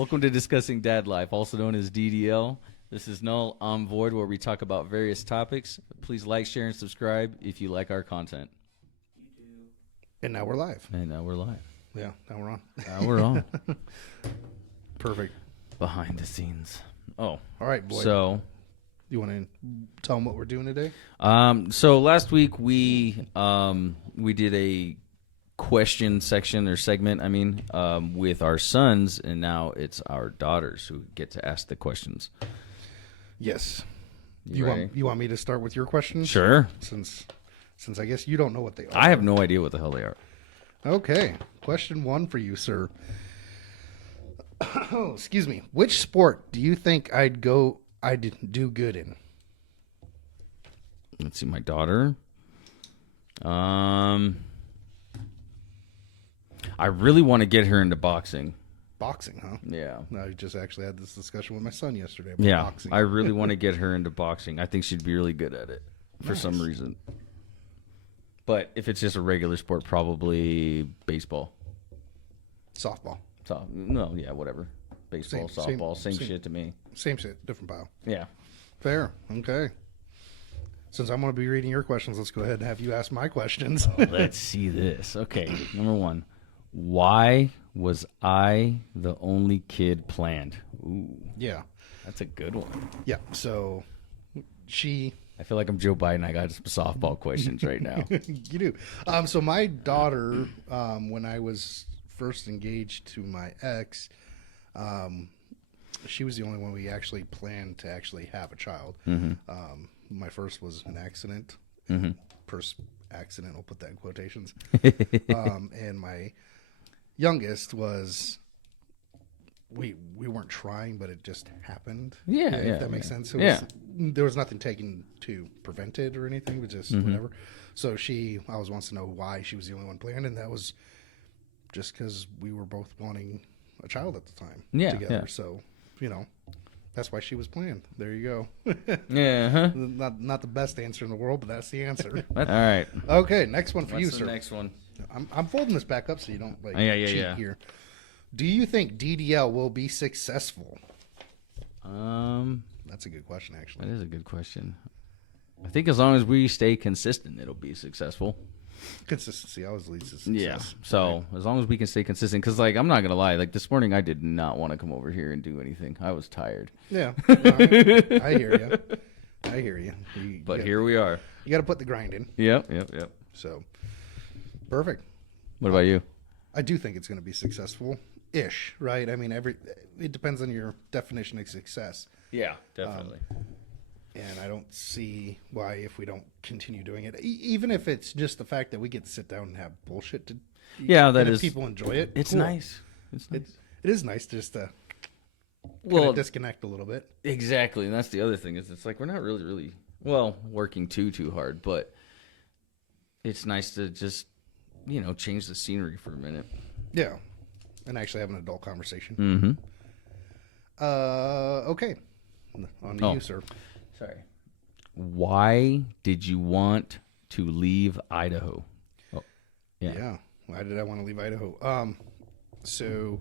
Welcome to Discussing Dad Life, also known as DDL. This is Null on Void, where we talk about various topics. Please like, share, and subscribe if you like our content. And now we're live. And now we're live. Yeah, now we're on. Now we're on. Perfect. Behind the scenes. Oh. All right, boy. So, you want to tell them what we're doing today? so last week we did a question section or segment, with our sons, and now it's our daughters who get to ask the questions. Yes. You want me to start with your questions? Sure. Since I guess you don't know what they are. I have no idea what the hell they are. Okay. Question 1 for you, sir. Oh, excuse me. Which sport do you think I'd do good in? Let's see, my daughter. I really want to get her into boxing. Boxing, huh? Yeah. I just actually had this discussion with my son yesterday about Yeah. boxing. I really want to get her into boxing. I think she'd be really good at it for some reason. But if it's just a regular sport, probably baseball. Softball. No, yeah, whatever. Baseball, softball, same shit to me. Same shit, different pile. Yeah. Fair. Okay. Since I'm going to be reading your questions, let's go ahead and have you ask my questions. Let's see this. Okay, number 1. Why was I the only kid planned? Ooh, Yeah. that's a good one. Yeah. So she... I feel like I'm Joe Biden. I got some softball questions right now. You do. So my daughter, when I was first engaged to my ex, she was the only one we actually planned to actually have a child. Mm-hmm. My first was an accident. Mm-hmm. Accident, I'll put that in quotations. And my youngest was... We weren't trying, but it just happened. Yeah, if that makes sense. There was nothing taken to prevent it or anything, but just whatever. So I always wants to know why she was the only one planned, and that was just because we were both wanting a child at the time together. Yeah. So, that's why she was planned. There you go. Yeah. Huh? Not the best answer in the world, but that's the answer. All right. Okay, next one for What's you, the sir. next one? I'm folding this back up so you don't cheat Yeah. here. Do you think DDL will be successful? That's a good question, actually. That is a good question. I think as long as we stay consistent, it'll be successful. Consistency always leads to success. Yeah. So as long as we can stay consistent, because I'm not gonna lie, this morning I did not want to come over here and do anything. I was tired. Yeah. No, I hear you. But here we are. You got to put the grind in. Yep. So, perfect. What about you? I do think it's going to be successful-ish, right? I mean, it depends on your definition of success. Yeah, definitely. And I don't see why if we don't continue doing it, even if it's just the fact that we get to sit down and have bullshit to. Yeah, that and if is. people enjoy it. It's cool. nice. It's nice. It is nice just to disconnect a little bit. Exactly, and that's the other thing is it's we're not really working too hard, but it's nice to just change the scenery for a minute. Yeah, and actually have an adult conversation. Mm-hmm. Okay, on to you, sir. Sorry. Why did you want to leave Idaho? Oh, yeah. Why did I want to leave Idaho? So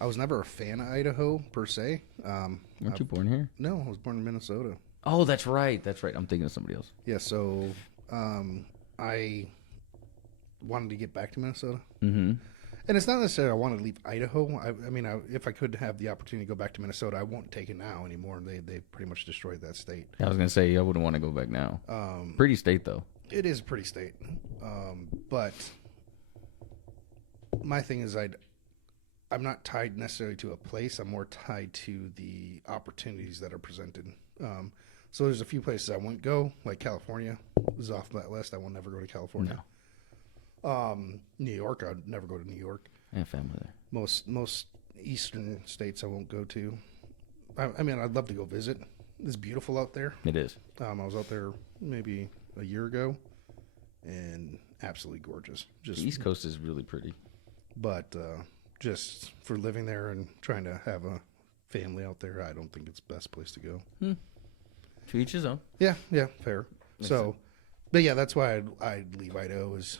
I was never a fan of Idaho per se. Weren't you born here? No, I was born in Minnesota. Oh, that's right. I'm thinking of somebody else. Yeah, so I wanted to get back to Minnesota. Mm-hmm. And it's not necessarily I wanted to leave Idaho. I mean, if I could have the opportunity to go back to Minnesota, I won't take it now anymore. They pretty much destroyed that state. I was going to say, I wouldn't want to go back now. Pretty state, though. It is a pretty state. But my thing is I'm not tied necessarily to a place. I'm more tied to the opportunities that are presented. So there's a few places I wouldn't go, like California is off that list. I will never go to California. No. New York, I'd never go to New York. I have family there. Most eastern states I won't go to. I mean, I'd love to go visit. It's beautiful out there. It is. I was out there maybe a year ago, and absolutely gorgeous. The East Coast is really pretty. But just for living there and trying to have a family out there, I don't think it's the best place to go. To each his own. Yeah, fair. So But yeah, that's why I'd leave Idaho is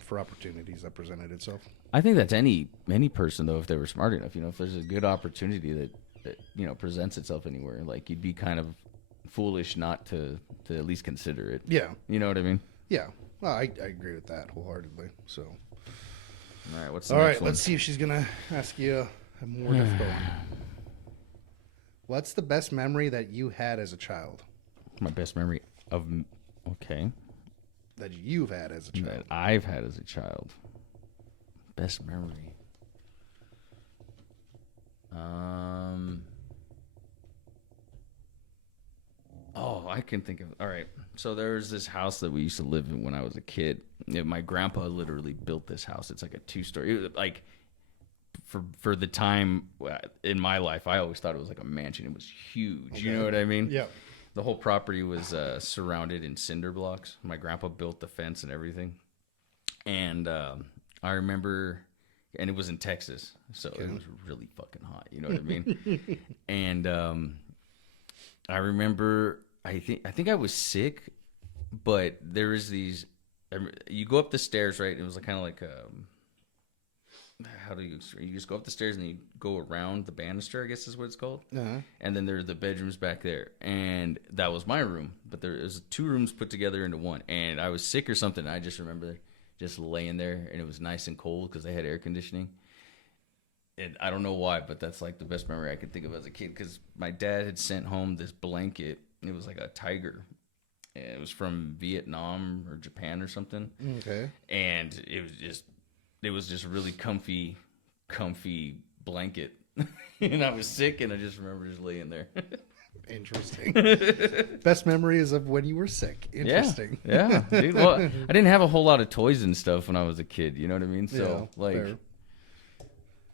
for opportunities that presented itself. I think that's any person though, if they were smart enough. If there's a good opportunity that presents itself anywhere, like you'd be kind of foolish not to at least consider it. Yeah. You know what I mean? Yeah. Well, I agree with that wholeheartedly. So. All right. What's the All next right. one? Let's see if she's gonna ask you a more difficult one. What's the best memory that you had as a child? My best memory of okay That you've had as a child. that I've had as a child. Best memory. Oh, I can think of. All right. So there was this house that we used to live in when I was a kid. My grandpa literally built this house. It's like a 2-story. Like for the time in my life, I always thought it was like a mansion. It was huge. Okay. You know what I mean? Yeah. The whole property was surrounded in cinder blocks. My grandpa built the fence and everything. And I remember, and it was in Texas, so it was really fucking hot. You know what I mean? And I remember, I think I was sick, but there was these. You go up the stairs, right? It was kind of like how do you just go up the stairs and you go around the banister, I guess is what it's called. Uh-huh. And then there are the bedrooms back there, and that was my room. But there was 2 rooms put together into one, and I was sick or something. I just remember just laying there, and it was nice and cold because they had air conditioning. And I don't know why, but that's like the best memory I could think of as a kid, because my dad had sent home this blanket. It was like a tiger. And it was from Vietnam or Japan or something. Okay. And it was just a really comfy blanket. And I was sick, and I just remember just laying there. Interesting. Best memories of when you were sick. Interesting. Yeah. Dude, well, I didn't have a whole lot of toys and stuff when I was a kid. You know what I mean? So, yeah, like, fair.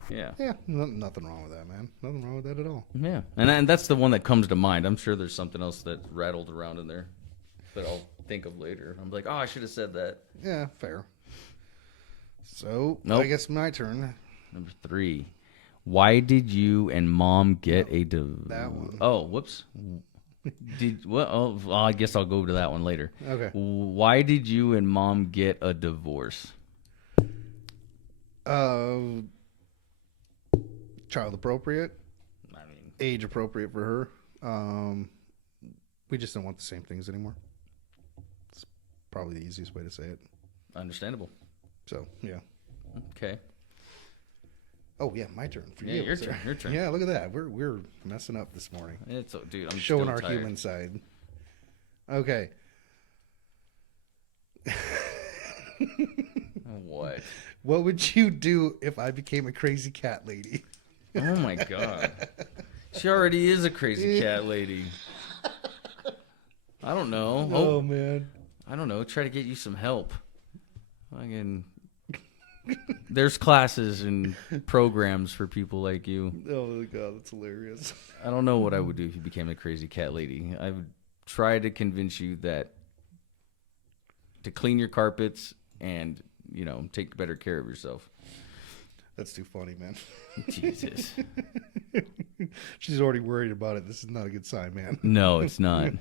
Yeah. Yeah, nothing wrong with that, man. Nothing wrong with that at all. Yeah. And that's the one that comes to mind. I'm sure there's something else that rattled around in there that I'll think of later. I'm like, oh, I should have said that. Yeah, fair. So, nope. I guess my turn. Number 3. Why did you and mom get a that one? Oh, whoops. Well, I guess I'll go to that one later. Okay. Why did you and mom get a divorce? Child appropriate. I mean, age appropriate for her. We just don't want the same things anymore. It's probably the easiest way to say it. Understandable. So, yeah. Okay. Oh, yeah, my turn. For yeah, you. Your turn. Yeah, look at that. We're messing up this morning. Dude, I'm showing still our tired. human side. Okay. What? What would you do if I became a crazy cat lady? Oh my god. She already is a crazy cat lady. I don't know. Oh, man. I don't know. Try to get you some help. There's classes and programs for people like you. Oh my god, that's hilarious. I don't know what I would do if you became a crazy cat lady. I would try to convince you that to clean your carpets and, take better care of yourself. That's too funny, man. Jesus. She's already worried about it. This is not a good sign, man. No, it's not.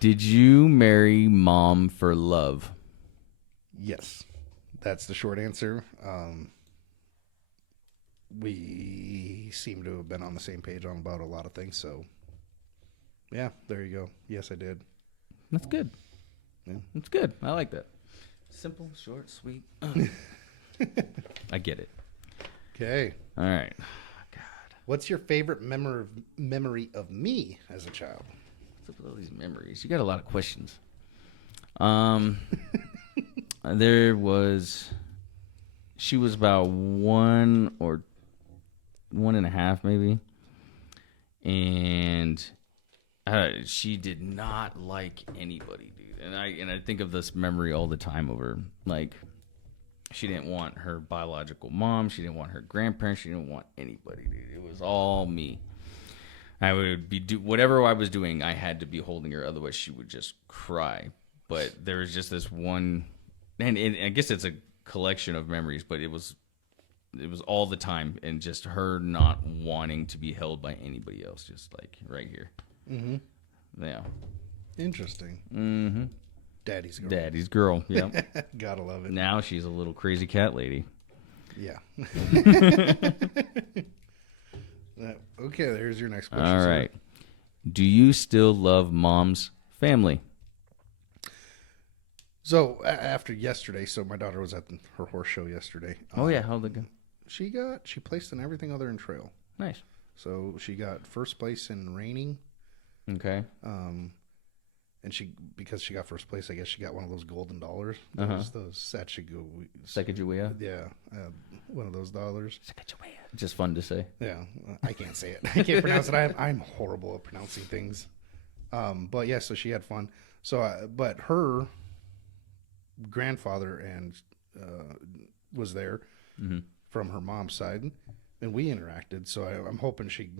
Did you marry mom for love? Yes. That's the short answer. We seem to have been on the same page on about a lot of things. So, yeah, there you go. Yes, I did. That's good. Yeah. That's good. I like that. Simple, short, sweet. I get it. Okay. All right. God. What's your favorite memory of me as a child? What's up with all these memories? You got a lot of questions. She was about 1 or 1.5 maybe, and she did not like anybody, dude. And I think of this memory all the time of her. Like, she didn't want her biological mom, she didn't want her grandparents, she didn't want anybody, dude. It was all me. I would be whatever I was doing, I had to be holding her, otherwise she would just cry. But there was just this one. And I guess it's a collection of memories, but it was all the time, and just her not wanting to be held by anybody else, just like right here. Mm-hmm. Yeah. Interesting. Mm-hmm. Daddy's girl. Daddy's girl. Yeah. Gotta love it. Now she's a little crazy cat lady. Yeah. Okay, there's your next question. All sir. right. Do you still love Mom's Family? So after yesterday, so my daughter was at her horse show yesterday. Oh yeah, how'd it go? She placed in everything other than trail. Nice. So she got first place in reining. Okay. And because she got first place, I guess she got one of those golden dollars. Uh-huh. Those Sacagawea? Yeah, one of those dollars. Sacagawea. Just fun to say. Yeah, I can't say it. I can't pronounce it. I'm horrible at pronouncing things. But yeah, so she had fun. So, but her grandfather was there from her mom's side, and we interacted. So I'm hoping she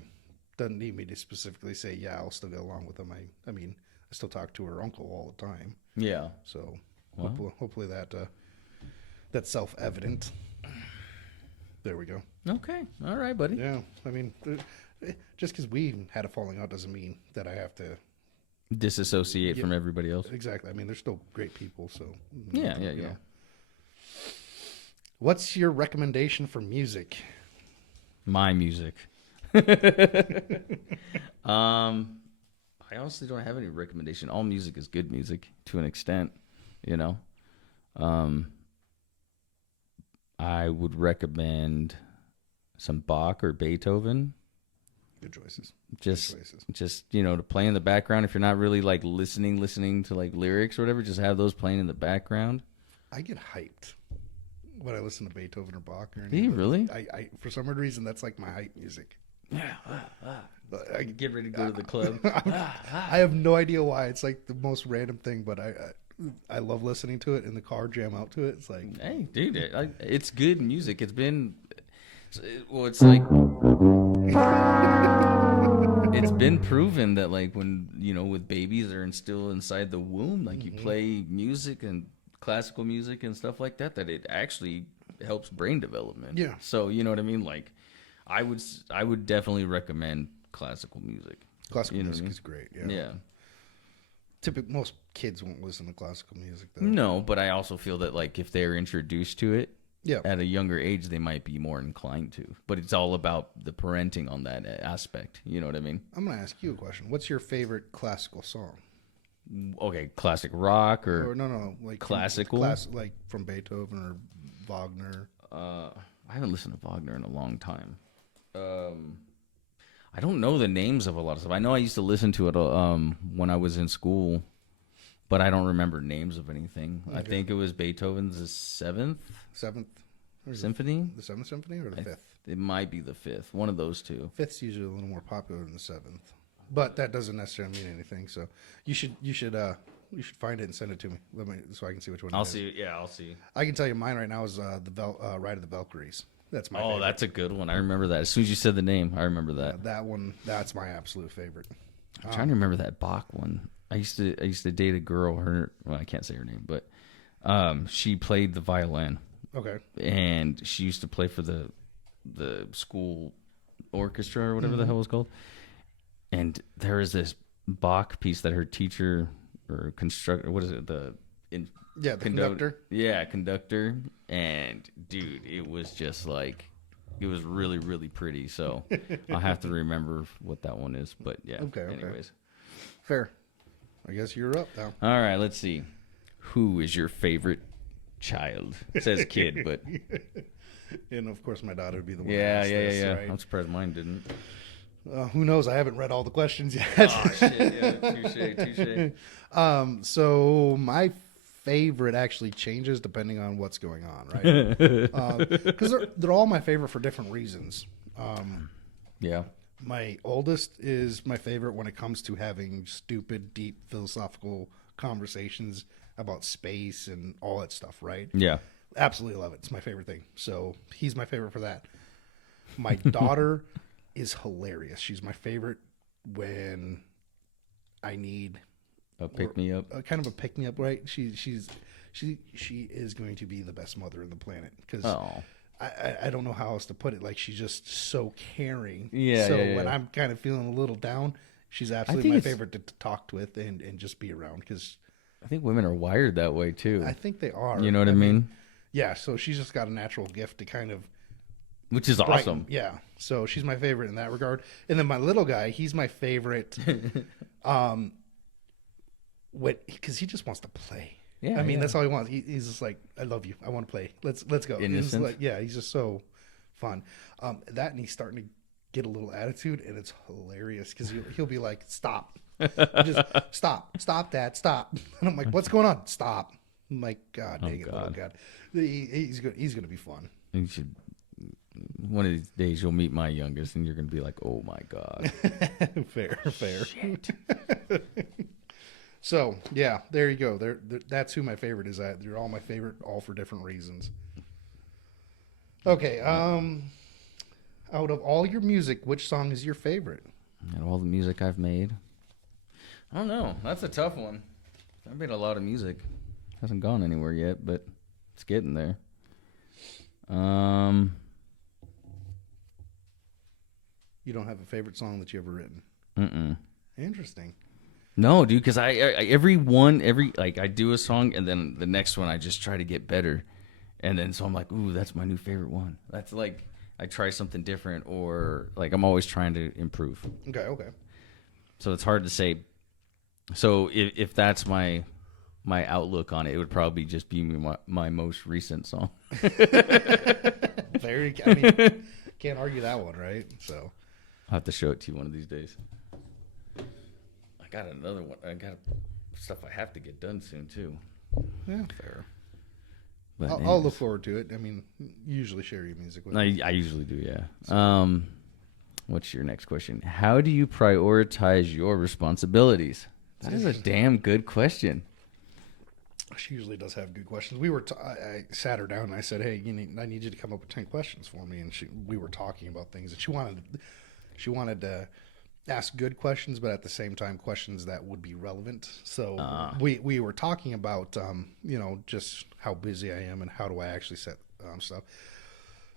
doesn't need me to specifically say, yeah, I'll still get along with them. I mean, I still talk to her uncle all the time. Yeah. So Well. hopefully that's self-evident. There we go. Okay. All right, buddy. Yeah, I mean, just because we had a falling out doesn't mean that I have to. Disassociate from everybody else. Exactly. I mean, they're still great people. So Yeah. you know. What's your recommendation for music? My music. I honestly don't have any recommendation. All music is good music to an extent, you know. I would recommend some Bach or Beethoven. Good choices. Just Good choices. to play in the background. If you're not really like listening to like lyrics or whatever, just have those playing in the background. I get hyped when I listen to Beethoven or Bach or Do you anything. really? I for some weird reason that's like my hype music. Yeah. But I Get ready to go to the club. I have no idea why. It's like the most random thing, but I love listening to it in the car, jam out to it. It's like, Hey, dude, it's good music. It's been, it's like, it's been proven that like when, with babies they're still inside the womb, like you play music and classical music and stuff like that, that it actually helps brain development. Yeah. So, you know what I mean? Like, I would definitely recommend classical music. classical You know what music I mean? is great. Yeah. Yeah. Most kids won't listen to classical music though. No, but I also feel that like if they're introduced to it, Yeah. at a younger age, they might be more inclined to. But it's all about the parenting on that aspect. You know what I mean? I'm going to ask you a question. What's your favorite classical song? Okay, classic rock Or no, like Classical? like from Beethoven or Wagner. I haven't listened to Wagner in a long time. I don't know the names of a lot of stuff. I know I used to listen to it when I was in school, but I don't remember names of anything. I think it was Beethoven's Seventh Symphony. The Seventh Symphony or the Fifth? It might be the Fifth. One of those two. Fifth's usually a little more popular than the Seventh, but that doesn't necessarily mean anything. So you should find it and send it to me. So I can see which one. I'll it is. see. Yeah, I'll see. I can tell you mine right now is the Ride of the Valkyries. That's my favorite. That's a good one. I remember that. As soon as you said the name, I remember that. That one. That's my absolute favorite. I'm trying to remember that Bach one. I used to date a girl. I can't say her name, but she played the violin. Okay. And she used to play for the school orchestra or whatever the hell it was called. And there is this Bach piece that her teacher or conductor, Yeah, the conductor. Yeah, conductor. And dude, it was just like, it was really, really pretty. So I'll have to remember what that one is. But yeah. Okay. Anyways. Fair. I guess you're up now. All right, let's see. Who is your favorite child? It says kid, but And of course, my daughter would be the one. yeah. That asked this, right? I'm surprised mine didn't. Who knows? I haven't read all the questions yet. Oh shit! Yeah, touche. So my favorite actually changes depending on what's going on, right? Because they're all my favorite for different reasons. Yeah. My oldest is my favorite when it comes to having stupid, deep philosophical conversations about space and all that stuff, right? Yeah. Absolutely love it. It's my favorite thing. So he's my favorite for that. My daughter is hilarious. She's my favorite when I need A pick me up. kind of a pick me up, right? She is going to be the best mother on the planet because Oh. I don't know how else to put it. Like she's just so caring. Yeah. So yeah. when I'm kind of feeling a little down, she's absolutely think my it's- favorite to talk with and just be around because I think women are wired that way too. I think they are. You know what I mean? Yeah, so she's just got a natural gift to kind of Which is brighten. awesome. Yeah, so she's my favorite in that regard. And then my little guy, he's my favorite, because he just wants to play. Yeah, I mean, yeah. that's all he wants. He's just like, I love you. I want to play. Let's go. He's Innocent. like, yeah, he's just so fun. That and he's starting to get a little attitude, and it's hilarious because he'll be like, stop, just stop, Dad, stop. And I'm like, what's going on? Stop. I'm like, God dang it, little God. God. He's good. He's gonna be fun. You should. One of these days, you'll meet my youngest, and you're gonna be like, "Oh my god!" Fair. So yeah, there you go. That's who my favorite is. They're all my favorite, all for different reasons. Okay. Out of all your music, which song is your favorite? And all the music I've made. I don't know. That's a tough one. I've made a lot of music. Hasn't gone anywhere yet, but it's getting there. You don't have a favorite song that you ever written? Mm-mm. Interesting. No, dude, because I I do a song, and then the next one I just try to get better, and then so I'm like, ooh, that's my new favorite one. That's like I try something different, or like I'm always trying to improve. Okay. So it's hard to say. So if that's my outlook on it, it would probably just be my most recent song. Very. I mean, can't argue that one, right? So. I'll have to show it to you one of these days. I got another one. I got stuff I have to get done soon too. Yeah, fair. But I'll anyways. look forward to it. I mean, you usually share your music with me. I usually do, yeah. What's your next question? How do you prioritize your responsibilities? That is a damn good question. She usually does have good questions. I sat her down and I said, "Hey, I need you to come up with 10 questions for me." And we were talking about things, and she wanted to ask good questions, but at the same time, questions that would be relevant. So we were talking about, just how busy I am and how do I actually set stuff.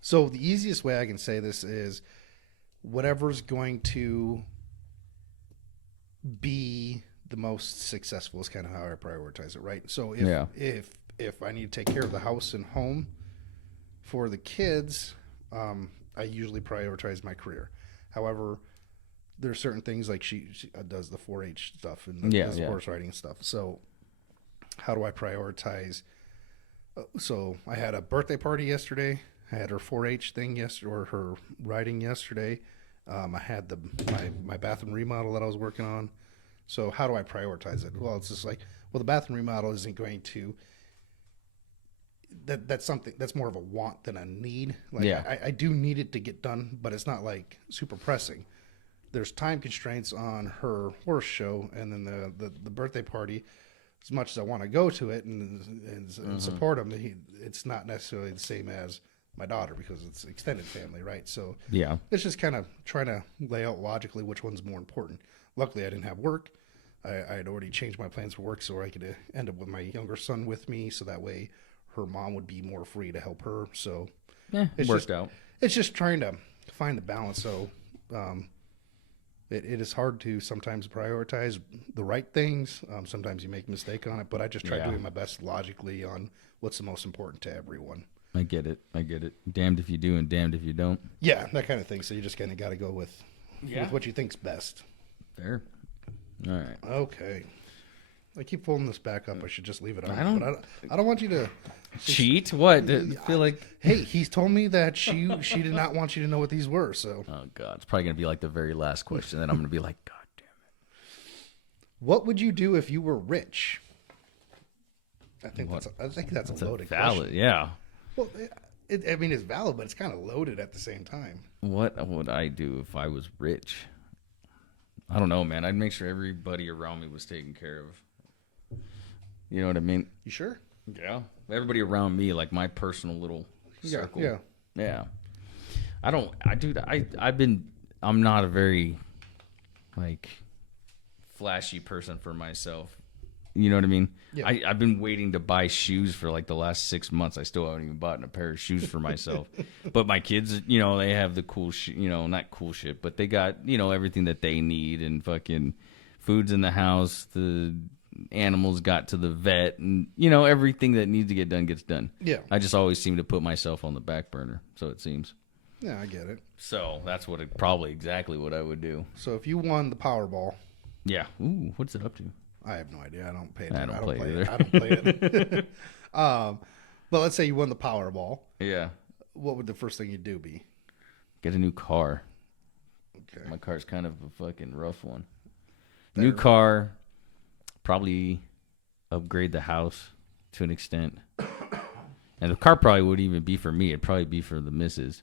So the easiest way I can say this is whatever's going to be the most successful is kind of how I prioritize it, right? So if I need to take care of the house and home for the kids, I usually prioritize my career. However, there are certain things like she does the 4-H stuff and the horse riding stuff. So how do I prioritize? So I had a birthday party yesterday. I had her 4-H thing yesterday, or her riding yesterday. I had my bathroom remodel that I was working on. So how do I prioritize it? Well, it's just like, the bathroom remodel isn't going to. That's something that's more of a want than a need. Like I do need it to get done, but it's not like super pressing. There's time constraints on her horse show, and then the birthday party. As much as I want to go to it and support him, it's not necessarily the same as my daughter because it's extended family, right? So Yeah. it's just kind of trying to lay out logically which one's more important. Luckily, I didn't have work. I had already changed my plans for work so I could end up with my younger son with me, so that way her mom would be more free to help her. So It worked out. It's just trying to find the balance. So it is hard to sometimes prioritize the right things. Sometimes you make a mistake on it, but I just try doing my best logically on what's the most important to everyone. I get it. Damned if you do and damned if you don't. Yeah, that kind of thing. So you just kind of got to go with what you think's best. Fair. All right. Okay. I keep pulling this back up. I should just leave it on. I I don't want you to Cheat? What? I feel like. Hey, he's told me that she did not want you to know what these were. So, Oh God, it's probably gonna be like the very last question. Then I'm gonna be like, God damn what would you do if you were rich? I think that's a it. loaded Valid. question. Yeah. Well, I mean, it's valid, but it's kind of loaded at the same time. What would I do if I was rich? I don't know, man. I'd make sure everybody around me was taken care of. You know what I mean? You sure? Yeah. Everybody around me, like my personal little circle. Yeah. Yeah. I'm not a very, like, flashy person for myself. You know what I mean? Yeah. I've been waiting to buy shoes for like the last 6 months. I still haven't even bought a pair of shoes for myself. But my kids, they have the cool shit, not cool shit, but they got, everything that they need and fucking food's in the house. animals got to the vet, and you know, everything that needs to get done gets done. Yeah. I just always seem to put myself on the back burner, so it seems. Yeah, I get it. So that's probably exactly what I would do. So if you won the Powerball, Yeah. Ooh, what's it up to? I have no idea. I don't pay I attention. don't play it. either. I don't play it. But let's say you won the Powerball. Yeah. What would the first thing you do be? Get a new car. Okay. My car's kind of a fucking rough one. New car, probably upgrade the house to an extent. And the car probably wouldn't even be for me. It'd probably be for the missus.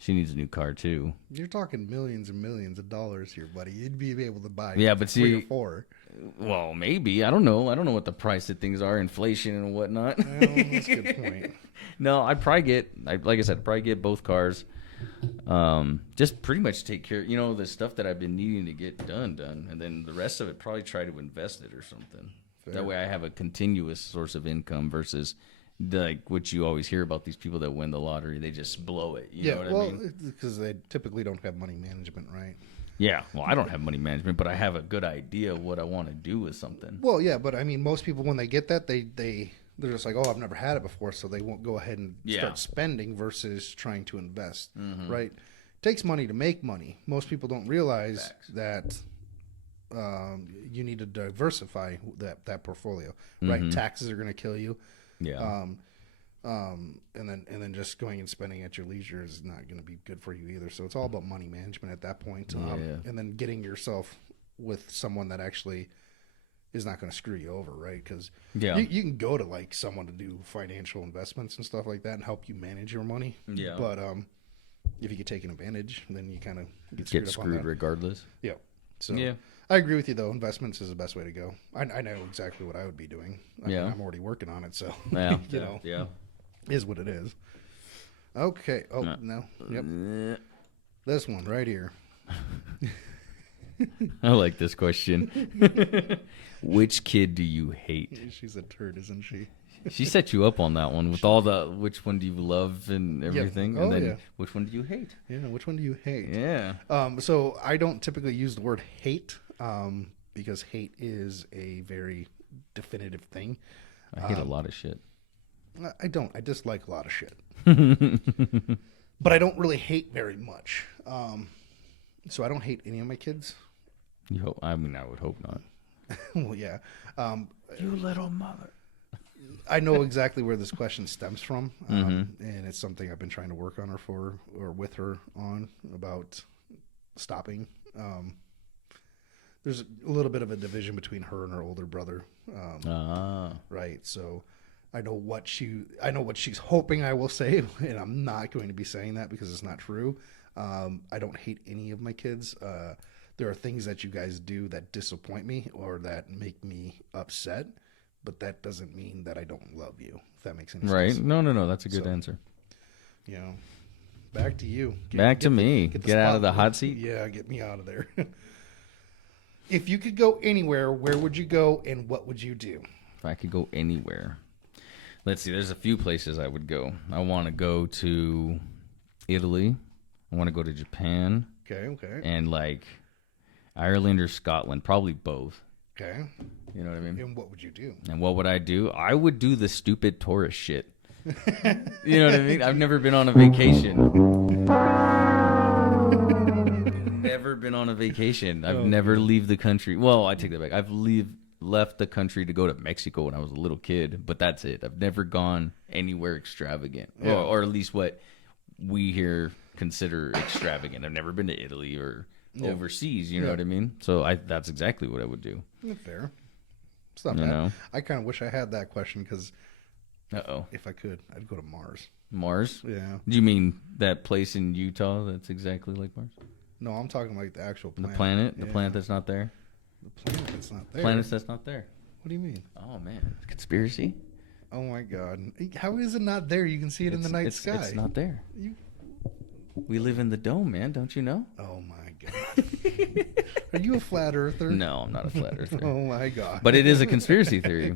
She needs a new car too. You're talking millions and millions of dollars here, buddy. You'd be able to buy but 3 or see, 4. well, maybe. I don't know. I don't know what the price of things are, inflation and whatnot. Well, that's a good point. No, I'd probably like I said, probably get both cars. Just pretty much take care, the stuff that I've been needing to get done, and then the rest of it probably try to invest it or something. Fair. That way I have a continuous source of income versus like what you always hear about these people that win the lottery, they just blow it. You know what I mean? because they typically don't have money management, right? Yeah. Well, I don't have money management, but I have a good idea of what I want to do with something. Well, yeah, but I mean, most people when they get that, they're just like, oh, I've never had it before, so they won't go ahead and start spending versus trying to invest, right? It takes money to make money. Most people don't realize that you need to diversify that portfolio, right? Taxes are going to kill you. Yeah. And then just going and spending at your leisure is not going to be good for you either. So it's all about money management at that point. And then getting yourself with someone that actually is not going to screw you over, right? Because you can go to like someone to do financial investments and stuff like that and help you manage your money. Yeah. But if you get taken advantage, then you kind of Get screwed regardless. Yeah. So Yeah. I agree with you though. Investments is the best way to go. I know exactly what I would be doing. I mean, I'm already working on it, so Yeah. yeah, is what it is. Okay. Oh no. Yep. This one right here. I like this question. Which kid do you hate? She's a turd, isn't she? She set you up on that one with all the which one do you love and everything, Oh, and then yeah. which one do you hate? Yeah. Which one do you hate? Yeah. So I don't typically use the word hate because hate is a very definitive thing. I hate a lot of shit. I don't. I dislike a lot of shit. But I don't really hate very much. So I don't hate any of my kids. You hope? I mean, I would hope not. Well, yeah. You little mother. I know exactly where this question stems from, and it's something I've been trying to work on with her on about stopping. There's a little bit of a division between her and her older brother, right? So I know what she's hoping I will say, and I'm not going to be saying that because it's not true. I don't hate any of my kids. There are things that you guys do that disappoint me or that make me upset, but that doesn't mean that I don't love you, if that makes any Right? sense. No. That's a good answer. You know, back to you. Back to me. Get out of the hot seat. Yeah, get me out of there. If you could go anywhere, where would you go and what would you do? If I could go anywhere, let's see. There's a few places I would go. I want to go to Italy. I want to go to Japan. Okay. And like Ireland or Scotland, probably both. Okay. You know what I mean? And what would you do? And what would I do? I would do the stupid tourist shit. You know what I mean? I've never been on a vacation. Never been on a vacation. I've never leave the country. Well, I take that back. I've left the country to go to Mexico when I was a little kid, but that's it. I've never gone anywhere extravagant, or at least what we here consider extravagant. I've never been to Italy or overseas. You know what I mean? So that's exactly what I would do. Fair. It's not You bad. know? I kind of wish I had that question because Uh-oh. if I could, I'd go to Mars. Mars? Yeah. Do you mean that place in Utah that's exactly like Mars? No, I'm talking like the actual planet. The planet? The Yeah. planet that's not there? The planet that's not there. Planets that's not there. What do you mean? Oh, man. Conspiracy? Oh my God! How is it not there? You can see it in the night sky. It's not there. You- We live in the dome, man. Don't you know? Oh my God! Are you a flat earther? No, I'm not a flat earther. Oh my God! But it is a conspiracy theory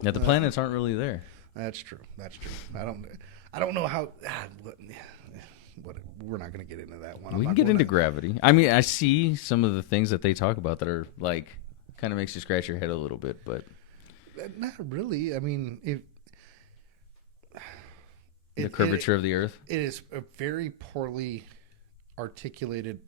that the planets aren't really there. That's true. I don't know how. We're not going to get into that one. We can get into gravity. I mean, I see some of the things that they talk about that are like kind of makes you scratch your head a little bit, but Not really. I mean, the curvature of the earth. it is a very poorly articulated.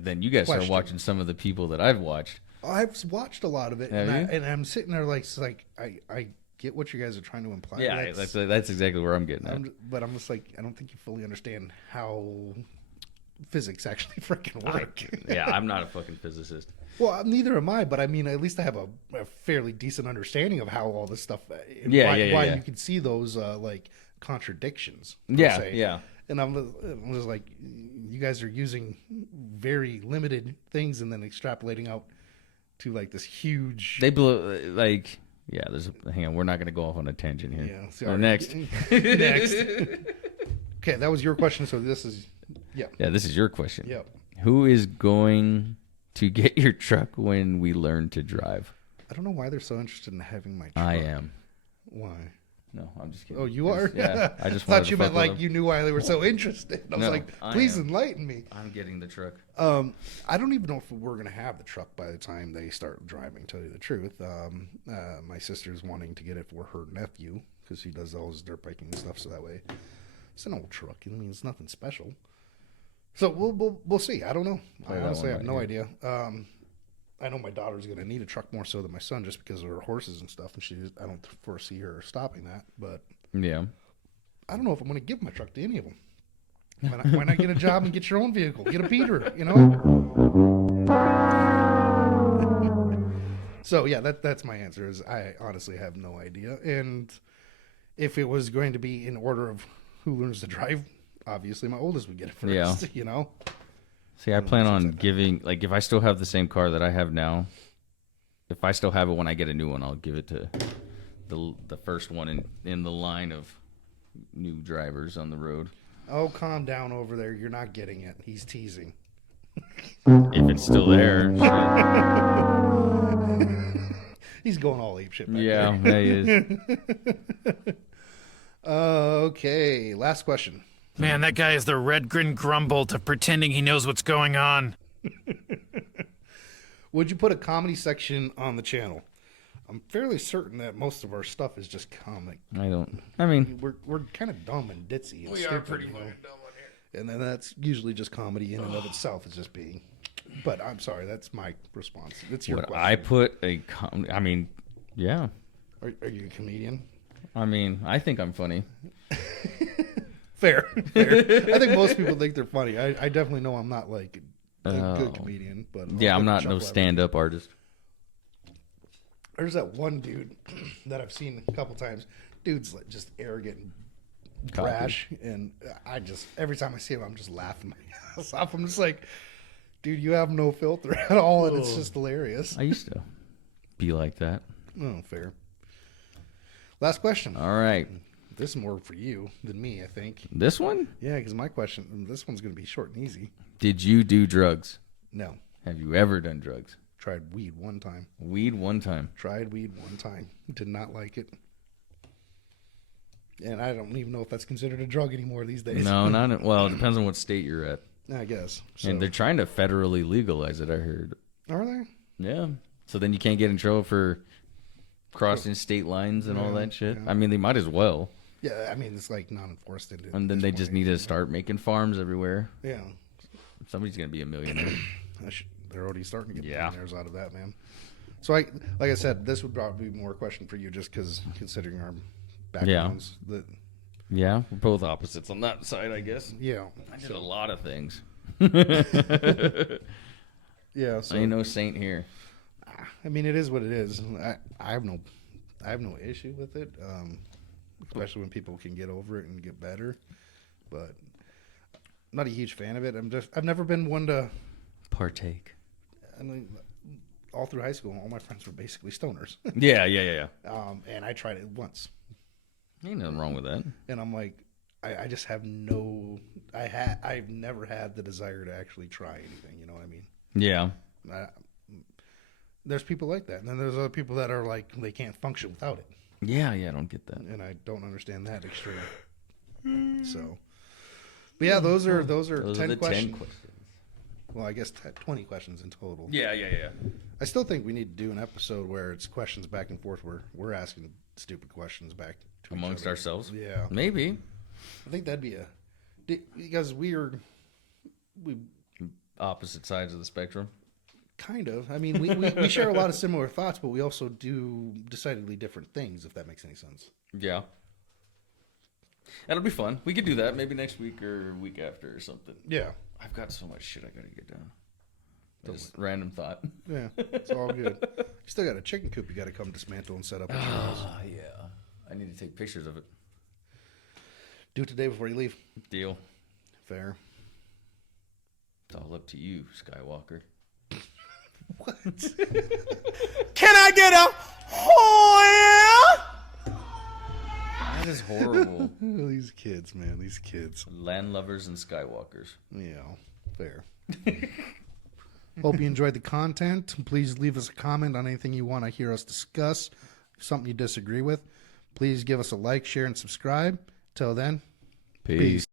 Then you guys start Question. watching some of the people that I've watched. I've watched a lot of it, Have you? and I'm sitting there like, it's like I get what you guys are trying to imply. Yeah, that's exactly where I'm getting at. But I'm just like, I don't think you fully understand how physics actually freaking work. Yeah, I'm not a fucking physicist. Well, neither am I, but I mean, at least I have a fairly decent understanding of how all this stuff, and Yeah, why, yeah, why yeah. you can see those like contradictions. per Yeah, se. yeah. And I'm just like, you guys are using very limited things and then extrapolating out to like this huge. They blow like yeah. Hang on, we're not going to go off on a tangent here. Yeah. See, Next. Next. Okay, that was your question. So this is, yeah. Yeah, this is your question. Yep. Who is going to get your truck when we learn to drive? I don't know why they're so interested in having my truck. I am. Why? No, I'm just kidding. Oh, you are? Yeah, I just wanted thought to you fuck meant with like them. you knew why they were so interested. I was No, like, I please am. enlighten me. I'm getting the truck. I don't even know if we're going to have the truck by the time they start driving, to tell you the truth. My sister's wanting to get it for her nephew because he does all his dirt biking and stuff, so that way it's an old truck. I mean, it's nothing special. So we'll see. I don't know. I Play that honestly one have by no ear. idea. I know my daughter's going to need a truck more so than my son just because of her horses and stuff, and I don't foresee her stopping that. But Yeah. I don't know if I'm going to give my truck to any of them. Why not get a job and get your own vehicle? Get a beater, you know? So, yeah, that's my answer is I honestly have no idea. And if it was going to be in order of who learns to drive, obviously my oldest would get it first, Yeah. you know? See, I plan on giving, like, if I still have the same car that I have now, if I still have it when I get a new one, I'll give it to the first one in the line of new drivers on the road. Oh, calm down over there. You're not getting it. He's teasing. If it's still there. He's going all ape shit back Yeah, there. that is. Okay, last question. Man, that guy is the red grin grumble to pretending he knows what's going on. Would you put a comedy section on the channel? I'm fairly certain that most of our stuff is just comic. I mean, We're kind of dumb and ditzy. And stupid, fucking dumb on here. And then that's usually just comedy in and of itself is just being. But I'm sorry, that's my response. It's your would question. I put I mean, yeah. Are you a comedian? I mean, I think I'm funny. Fair. I think most people think they're funny. I definitely know I'm not like a Oh. good comedian, but Yeah, I'll I'm get not chuckle no out of it. stand-up artist. There's that one dude that I've seen a couple times. Dude's like just arrogant and Cocky. brash, and I just every time I see him, I'm just laughing my ass off. I'm just like, dude, you have no filter at all, and it's just hilarious. I used to be like that. Oh, fair. Last question. All right. This is more for you than me, I think. This one? Yeah, because my question, this one's going to be short and easy. Did you do drugs? No. Have you ever done drugs? Tried weed one time. Weed one time. Tried weed one time. Did not like it. And I don't even know if that's considered a drug anymore these days. No, not well. It depends on what state you're at. I guess. So, And they're trying to federally legalize it. I heard. are they? Yeah. So then you can't get in trouble for crossing state lines and all Yeah, that shit. yeah. I mean, they might as well. Yeah, I mean, it's like non-enforced. And then they just need to start making farms everywhere. Yeah. Somebody's gonna be a millionaire. They're already starting to get Yeah. millionaires out of that, man. So, like I said, this would probably be more a question for you just because considering our backgrounds. That, Yeah, we're both opposites on that side, I guess. yeah. I did a lot of things. Yeah. So, I ain't no saint here. I mean, it is what it is. I have no issue with it, especially when people can get over it and get better. But I'm not a huge fan of it. I've never been one to. Partake. I mean, all through high school, all my friends were basically stoners, Yeah. and I tried it once, Ain't nothing wrong with that. and I'm like, I just have no. I've never had the desire to actually try anything. You know what I mean? Yeah. There's people like that, and then there's other people that are like they can't function without it. Yeah, I don't get that. And I don't understand that extreme. So, but yeah, those are Those 10 are the questions. 10 questions. Well, I guess 20 questions in total. Yeah. I still think we need to do an episode where it's questions back and forth, where we're asking stupid questions back to each Amongst other. ourselves. Yeah, Maybe. I think that'd be because we Opposite sides of the spectrum. kind of. I mean, we share a lot of similar thoughts, but we also do decidedly different things. If that makes any sense. Yeah. That'll be fun. We could do that maybe next week or week after or something. Yeah, I've got so much shit I gotta get done. Just random thought. yeah, it's all good. You still got a chicken coop you got to come dismantle and set up at your house. Yeah. I need to take pictures of it. Do it today before you leave. Deal. Fair. It's all up to you, Skywalker. What? Can I get a whore? That is horrible. These kids, man. These kids. Land lovers and Skywalkers. Yeah, fair. Hope you enjoyed the content. Please leave us a comment on anything you want to hear us discuss. Something you disagree with. Please give us a like, share, and subscribe. Till then, Peace.